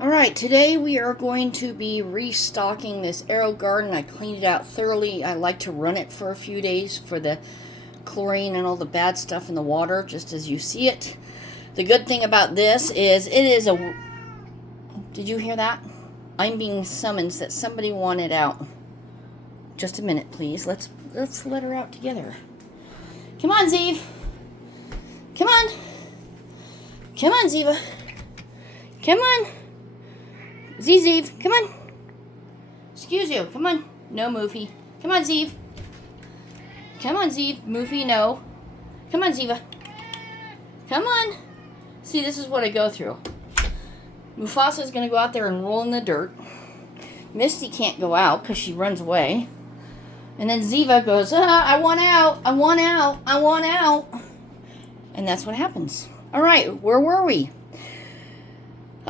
Alright, today we are going to be restocking this Aerogarden. I cleaned it out thoroughly. I like to run it for a few days for the chlorine and all the bad stuff in the water, just as you see it. The good thing about this is it is a... Did you hear that? I'm being summoned that somebody wanted out. Just a minute, please. Let's let her out together. Come on, Zeev. Come on. Come on, Ziva. Come on. Zeev, come on. Excuse you, come on. No, Moofy. Come on, Zeev. Come on, Zeev. Moofy, no. Come on, Ziva. Come on. See, this is what I go through. Mufasa's going to go out there and roll in the dirt. Misty can't go out because she runs away. And then Ziva goes, I want out. I want out. I want out. And that's what happens. All right, where were we?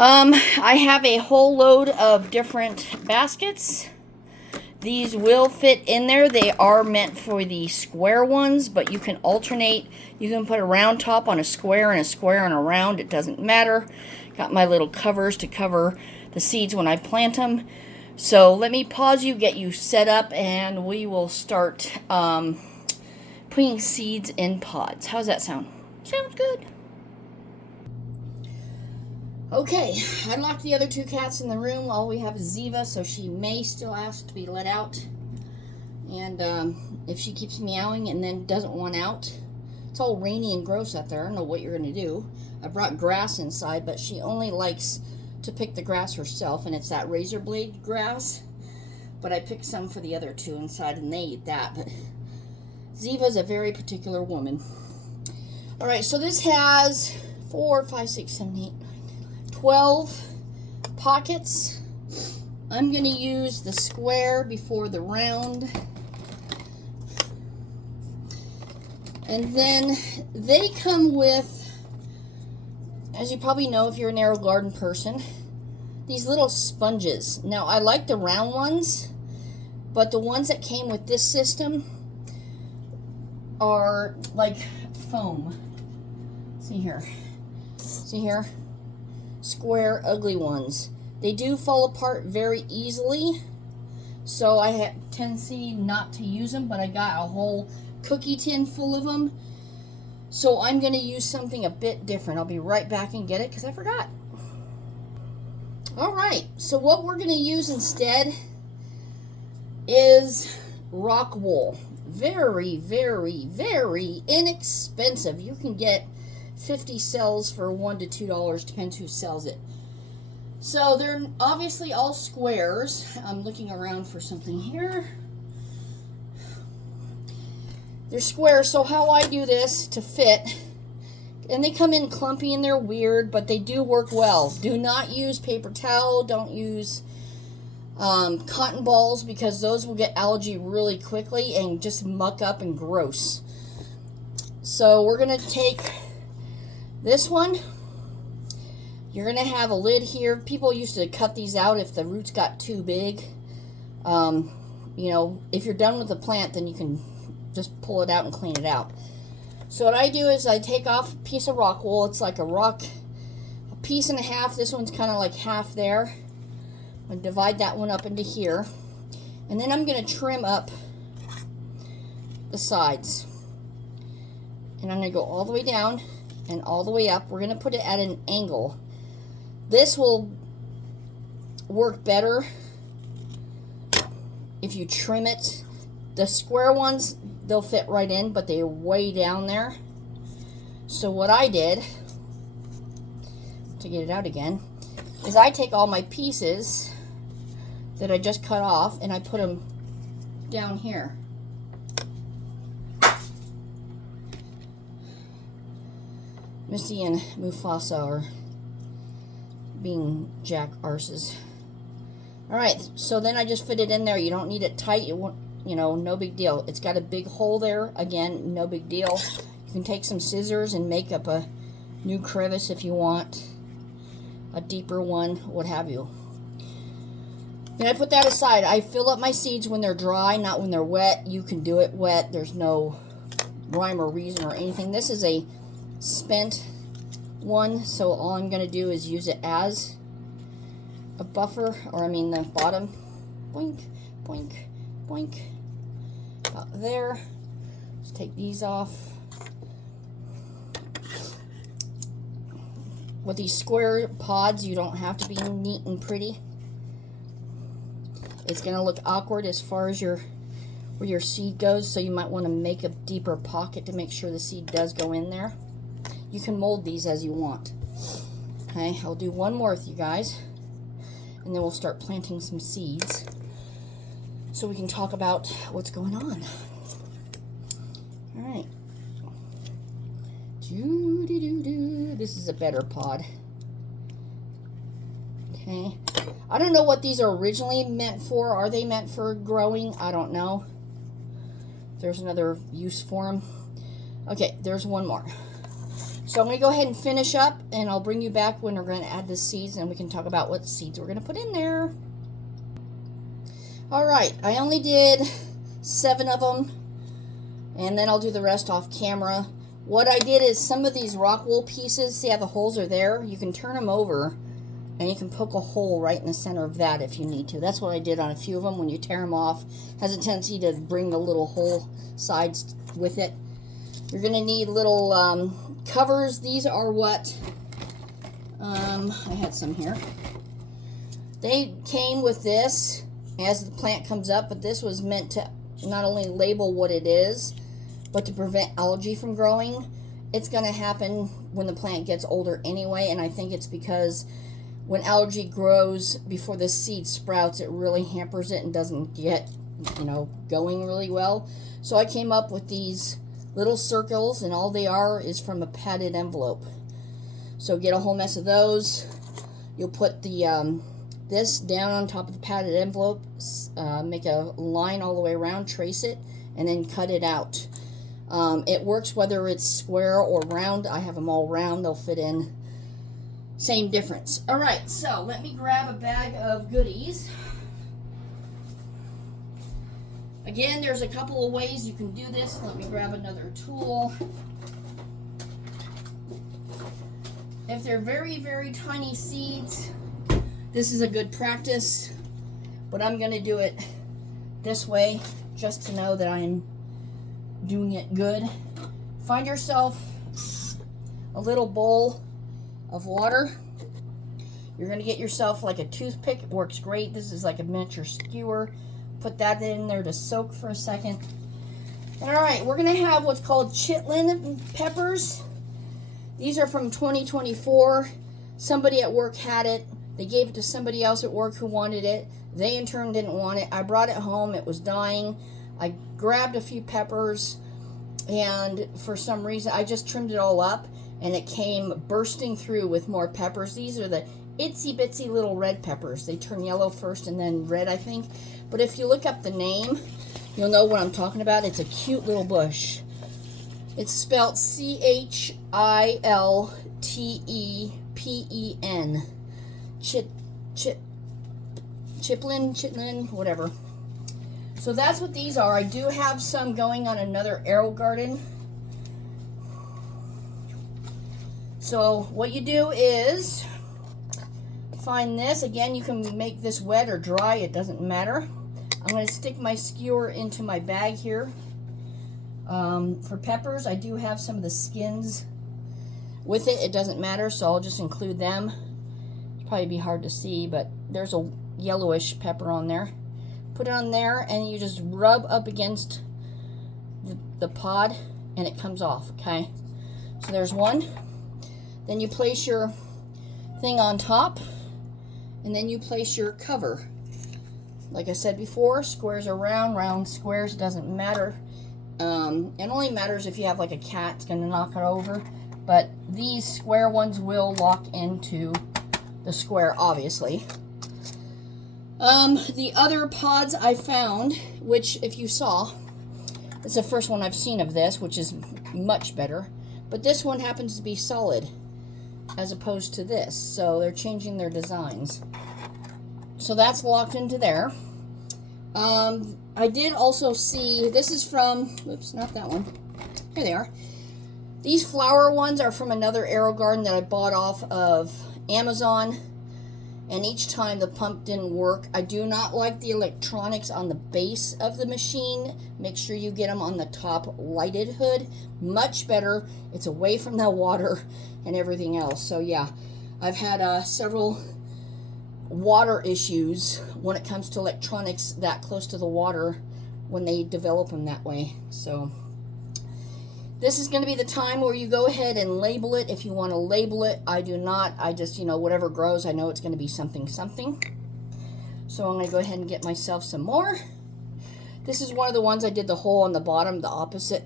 I have a whole load of different baskets. These will fit in there. They are meant for the square ones, but you can alternate. You can put a round top on a square and a square on a round. It doesn't matter. Got my little covers to cover the seeds when I plant them. So let me pause you, get you set up, and we will start putting seeds in pods. How's that sound? Sounds good. Okay, I locked the other two cats in the room. All we have is Ziva, so she may still ask to be let out. And if she keeps meowing and then doesn't want out, it's all rainy and gross out there. I don't know what you're going to do. I brought grass inside, but she only likes to pick the grass herself, and it's that razor blade grass. But I picked some for the other two inside, and they eat that. But Ziva's a very particular woman. All right, so this has 4, 5, 6, 7, 8, 12 pockets. I'm going to use the square before the round. And then they come with, as you probably know if you're an Aerogarden person, these little sponges. Now I like the round ones, but the ones that came with this system are like foam. See here. See here? Square, ugly ones. They do fall apart very easily, so I have tendency not to use them, but I got a whole cookie tin full of them, so I'm going to use something a bit different. I'll be right back and get it because I forgot. Alright, so what we're going to use instead is rock wool. Very, very, very inexpensive. You can get 50 cells for $1 to $2, depends who sells it. So they're obviously all squares. I'm looking around for something here. They're squares, so how I do this to fit, and they come in clumpy and they're weird, but they do work well. Do not use paper towel. Don't use cotton balls, because those will get algae really quickly and just muck up and gross. So we're going to take this one. You're going to have a lid here. People used to cut these out if the roots got too big. You know, if you're done with the plant, then you can just pull it out and clean it out. So what I do is I take off a piece of rock wool. It's like a piece and a half. This one's kind of like half there. I'm going to divide that one up into here. And then I'm going to trim up the sides. And I'm going to go all the way down and all the way up. We're going to put it at an angle. This will work better if you trim it. The square ones, they'll fit right in, but they're way down there. So what I did, to get it out again, is I take all my pieces that I just cut off and I put them down here. Misty and Mufasa are being jack arses. Alright, so then I just fit it in there. You don't need it tight. You know, no big deal. It's got a big hole there. Again, no big deal. You can take some scissors and make up a new crevice if you want. A deeper one, what have you. Then I put that aside. I fill up my seeds when they're dry, not when they're wet. You can do it wet. There's no rhyme or reason or anything. This is a spent one, so all I'm going to do is use it as a buffer, or I mean the bottom. Boink, boink, boink. About there. Let's take these off. With these square pods, you don't have to be neat and pretty. It's going to look awkward as far as where your seed goes, so you might want to make a deeper pocket to make sure the seed does go in there. You can mold these as you want. Okay, I'll do one more with you guys, and then we'll start planting some seeds so we can talk about what's going on. All right. This is a better pod. Okay. I don't know what these are originally meant for. Are they meant for growing? I don't know. There's another use for them. Okay, there's one more. So I'm going to go ahead and finish up, and I'll bring you back when we're going to add the seeds, and we can talk about what seeds we're going to put in there. All right, I only did 7 of them, and then I'll do the rest off camera. What I did is some of these rock wool pieces, see how the holes are there? You can turn them over, and you can poke a hole right in the center of that if you need to. That's what I did on a few of them. When you tear them off, it has a tendency to bring the little hole sides with it. You're going to need little covers. These are what, I had some here. They came with this as the plant comes up, but this was meant to not only label what it is, but to prevent algae from growing. It's going to happen when the plant gets older anyway, and I think it's because when algae grows before the seed sprouts, it really hampers it and doesn't get, going really well. So I came up with these little circles, and all they are is from a padded envelope. So get a whole mess of those. You'll put the this down on top of the padded envelope, make a line all the way around, trace it, and then cut it out. It works whether it's square or round. I have them all round. They'll fit in. Same difference. All right, so let me grab a bag of goodies. Again, there's a couple of ways you can do this. Let me grab another tool. If they're very, very tiny seeds, this is a good practice, but I'm going to do it this way just to know that I'm doing it good. Find yourself a little bowl of water. You're going to get yourself like a toothpick. It works great. This is like a miniature skewer. Put that in there to soak for a second. All right, we're going to have what's called chitlin peppers. These are from 2024. Somebody at work had it. They gave it to somebody else at work who wanted it. They in turn didn't want it. I brought it home. It was dying. I grabbed a few peppers, and for some reason I just trimmed it all up, and it came bursting through with more peppers. These are the itsy bitsy little red peppers. They turn yellow first and then red, I think. But if you look up the name, you'll know what I'm talking about. It's a cute little bush. It's spelled Chiltepen. Chitlin, whatever. So that's what these are. I do have some going on another Aerogarden. So what you do is find this. Again, you can make this wet or dry. It doesn't matter. I'm going to stick my skewer into my bag here. For peppers, I do have some of the skins with it. It doesn't matter, so I'll just include them. It'll probably be hard to see, but there's a yellowish pepper on there. Put it on there, and you just rub up against the pod, and it comes off, okay? So there's one. Then you place your thing on top, and then you place your cover. Like I said before, squares are round, round squares, doesn't matter. It only matters if you have like a cat, it's going to knock it over. But these square ones will lock into the square, obviously. The other pods I found, which if you saw, it's the first one I've seen of this, which is much better. But this one happens to be solid as opposed to this. So they're changing their designs. So that's locked into there. I did also see, this is from, oops, not that one. Here they are. These flower ones are from another Aerogarden that I bought off of Amazon. and each time the pump didn't work. I do not like the electronics on the base of the machine. Make sure you get them on the top lighted hood. Much better. It's away from the water and everything else. So yeah, I've had several water issues when it comes to electronics that close to the water when they develop them that way. So this is going to be the time where you go ahead and label it if you want to label it. I do not. I just, you know, whatever grows, I know it's going to be something. So I'm going to go ahead and get myself some more. This is one of the ones I did the hole on the bottom, the opposite.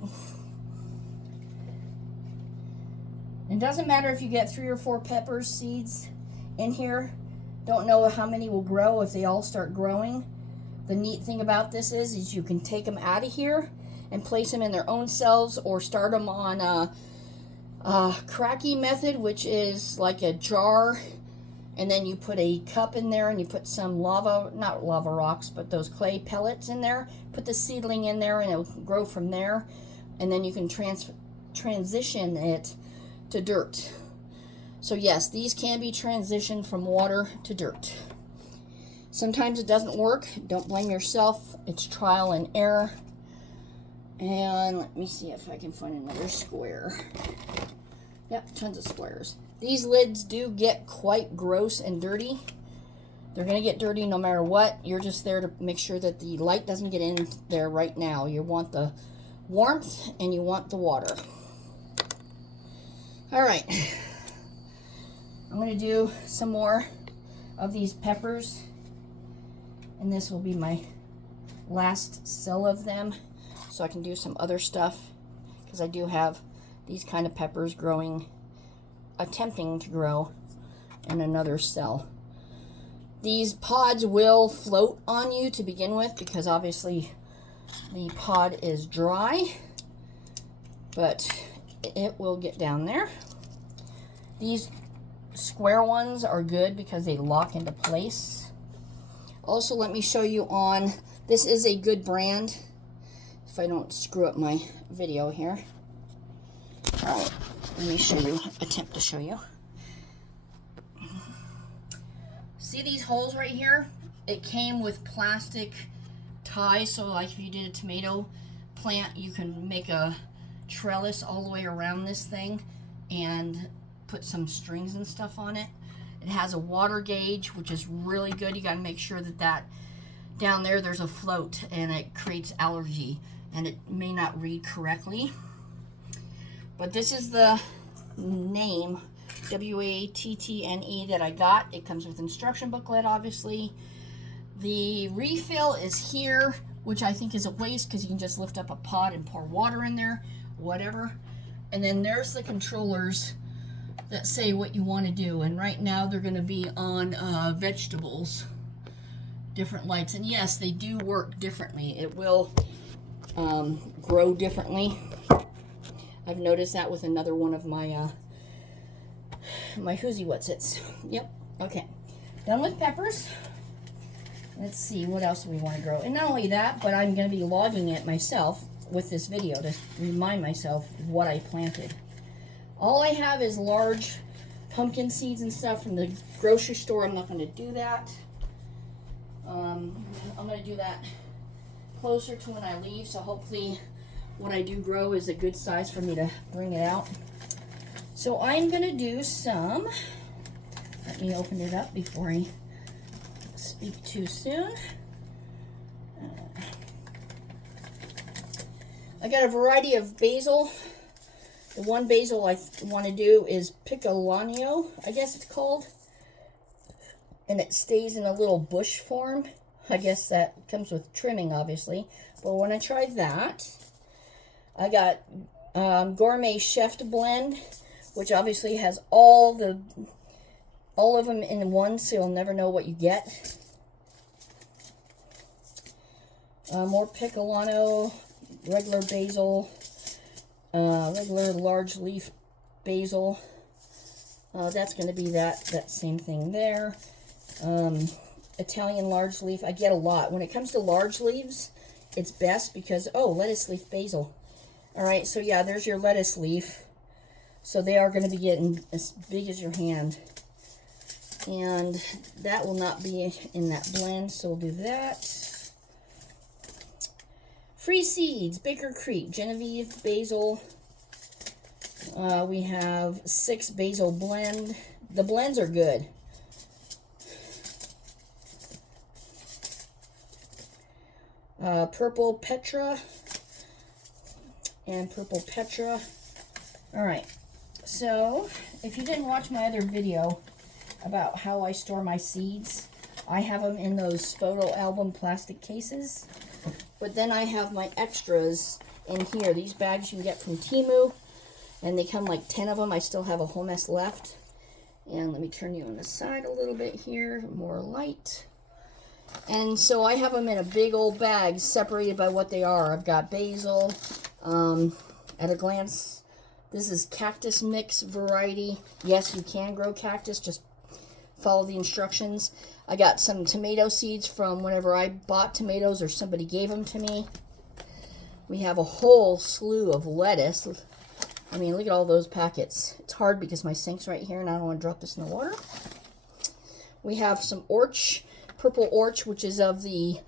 It doesn't matter if you get 3 or 4 peppers seeds in here. Don't know how many will grow if they all start growing. The neat thing about this is you can take them out of here and place them in their own cells, or start them on a cracky method, which is like a jar, and then you put a cup in there and you put some not lava rocks, but those clay pellets in there. Put the seedling in there and it'll grow from there, and then you can transition it to dirt. So yes, these can be transitioned from water to dirt. Sometimes it doesn't work. Don't blame yourself. It's trial and error. And let me see if I can find another square. Yep, tons of squares. These lids do get quite gross and dirty. They're going to get dirty no matter what. You're just there to make sure that the light doesn't get in there right now. You want the warmth and you want the water. All right. I'm going to do some more of these peppers. And this will be my last cell of them. So I can do some other stuff, because I do have these kind of peppers growing, attempting to grow in another cell. These pods will float on you to begin with, because obviously the pod is dry, but it will get down there. These square ones are good because they lock into place. Also, let me show you on, this is a good brand, if I don't screw up my video here. All right, let me show you, attempt to show you. See these holes right here? It came with plastic ties, so like if you did a tomato plant, you can make a trellis all the way around this thing and put some strings and stuff on it. It has a water gauge, which is really good. You got to make sure that down there's a float, and it creates allergy, and it may not read correctly. But this is the name, WATTNE, that I got. It comes with instruction booklet, obviously. The refill is here, which I think is a waste, because you can just lift up a pot and pour water in there, whatever. And then there's the controllers that say what you want to do, and right now they're going to be on vegetables, different lights, and yes, they do work differently. It will grow differently. I've noticed that with another one of my my whoozy whatsits. Yep. Okay, done with peppers. Let's see what else we want to grow. And not only that, but I'm going to be logging it myself with this video to remind myself what I planted. All I have is large pumpkin seeds and stuff from the grocery store. I'm not going to do that. I'm going to do that closer to when I leave, so hopefully what I do grow is a good size for me to bring it out. So I'm going to do some, let me open it up before I speak too soon. I got a variety of basil. The one basil I want to do is Piccolano, I guess it's called. And it stays in a little bush form. I guess that comes with trimming, obviously. But when I tried that, I got Gourmet Chef Blend, which obviously has all of them in one, so you'll never know what you get. More Piccolano, regular basil, regular large leaf basil. That's going to be that same thing there. Italian large leaf. I get a lot. When it comes to large leaves, it's best because, oh, lettuce leaf basil. All right, so yeah, there's your lettuce leaf. So they are going to be getting as big as your hand. And that will not be in that blend, so we'll do that. Free seeds, Baker Creek, Genevieve, basil. We have 6 basil blend. The blends are good. Purple Petra and purple Petra. All right, so if you didn't watch my other video about how I store my seeds, I have them in those photo album plastic cases, but then I have my extras in here. These bags you can get from Temu, and they come like 10 of them. I still have a whole mess left. And let me turn you on the side a little bit here, more light. And so I have them in a big old bag, separated by what they are. I've got basil, at a glance, this is cactus mix variety. Yes, you can grow cactus, just follow the instructions. I got some tomato seeds from whenever I bought tomatoes or somebody gave them to me. We have a whole slew of lettuce. I mean, look at all those packets. It's hard because my sink's right here and I don't want to drop this in the water. We have some orch, purple orch, which is of the,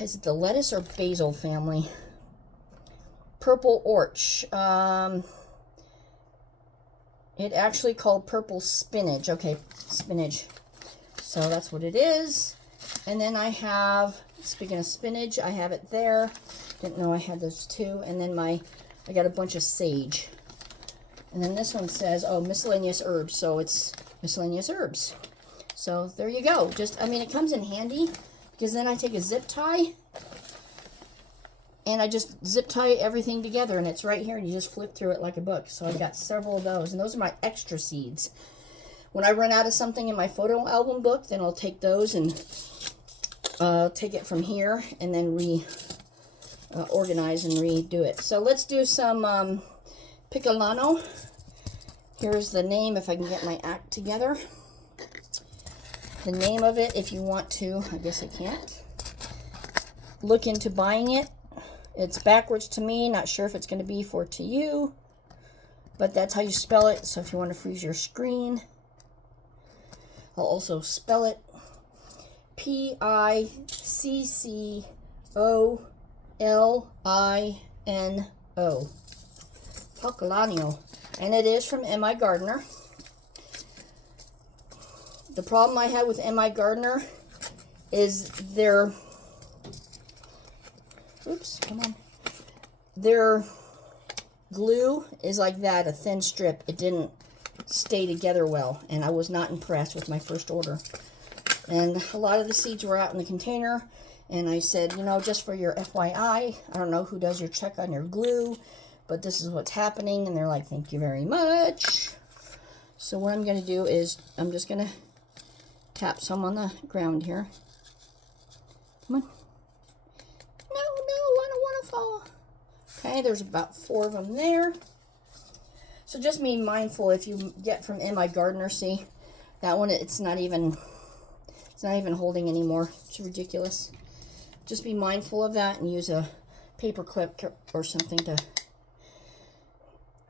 is it the lettuce or basil family? Purple orch. It actually called purple spinach. Okay, spinach. So that's what it is. And then I have, speaking of spinach, I have it there. Didn't know I had those too. And then I got a bunch of sage. And then this one says, oh, miscellaneous herbs. So it's miscellaneous herbs. So there you go. Just, I mean, it comes in handy because then I take a zip tie and I just zip tie everything together and it's right here and you just flip through it like a book. So I've got several of those and those are my extra seeds. When I run out of something in my photo album book, then I'll take those and take it from here and then organize and redo it. So let's do some Piccolano. Here's the name if I can get my act together. The name of it, if you want to, I guess I can't, look into buying it. It's backwards to me, not sure if it's going to be to you, but that's how you spell it. So if you want to freeze your screen, I'll also spell it P-I-C-C-O-L-I-N-O. Piccolano. And it is from M.I. Gardner. The problem I had with M.I. Gardner is their, oops, come on. Their glue is like that, a thin strip. It didn't stay together well, and I was not impressed with my first order. And a lot of the seeds were out in the container, and I said, you know, just for your FYI, I don't know who does your check on your glue, but this is what's happening. And they're like, thank you very much. So what I'm going to do is I'm just going to tap some on the ground here. Come on. No, I don't want to fall. Okay, there's about 4 of them there. So just be mindful if you get from M.I. Gardner, see, that one, it's not even holding anymore. It's ridiculous. Just be mindful of that and use a paper clip or something to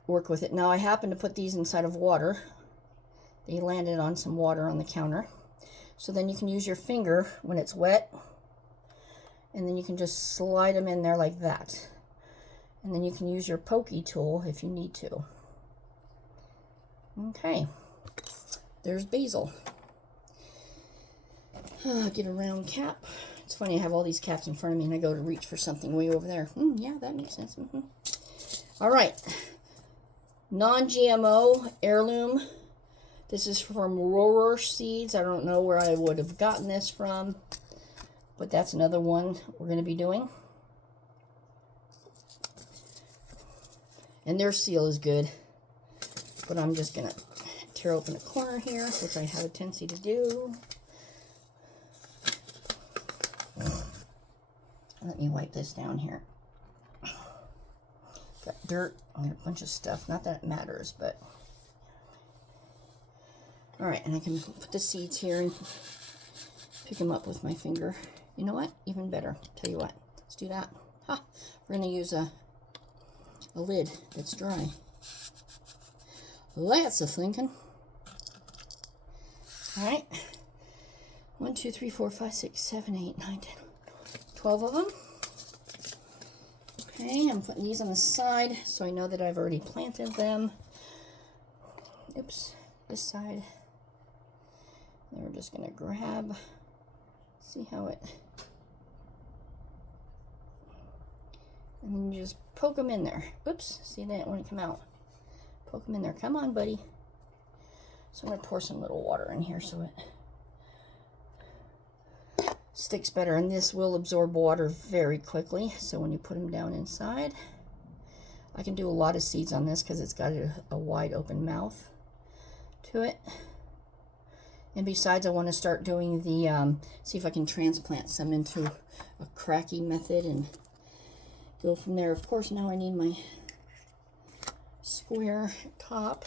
work with it. Now I happen to put these inside of water. They landed on some water on the counter. So then you can use your finger when it's wet, and then you can just slide them in there like that. And then you can use your pokey tool if you need to. Okay, there's basil. Get a round cap. It's funny, I have all these caps in front of me and I go to reach for something way over there. Yeah, that makes sense. All right, non-GMO heirloom. This is from Rorer Seeds. I don't know where I would have gotten this from, but that's another one we're going to be doing. And their seal is good, but I'm just going to tear open a corner here, which I have a tendency to do. Let me wipe this down here. Got dirt and a bunch of stuff. Not that it matters, but... Alright, and I can put the seeds here and pick them up with my finger. You know what? Even better. Tell you what. Let's do that. Ha! We're going to use a lid that's dry. That's a thinking. All right. 1, 2, 3, 4, 5, 6, 7, 8, 9, 10, 12 of them. Okay, I'm putting these on the side so I know that I've already planted them. Oops, this side. And we're just going to grab, see how it, and then you just poke them in there. Oops, see that when it come out. Poke them in there. Come on, buddy. So I'm going to pour some little water in here so it sticks better, and this will absorb water very quickly. So when you put them down inside, I can do a lot of seeds on this because it's got a wide open mouth to it. And besides, I want to start doing the see if I can transplant some into a cracky method and go from there. Of course, now I need my square top,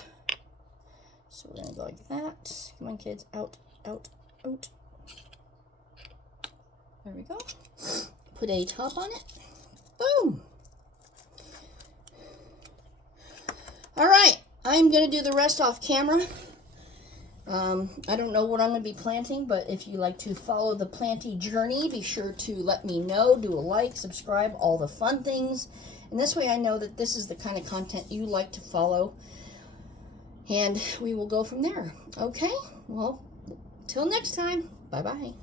so we're gonna go like that. Come on, kids, out, out, out. There we go. Put a top on it. Boom. All right, I'm gonna do the rest off camera. I don't know what I'm going to be planting, but if you like to follow the planting journey, be sure to let me know. Do a like, subscribe, all the fun things. And this way I know that this is the kind of content you like to follow. And we will go from there. Okay? Well, till next time. Bye-bye.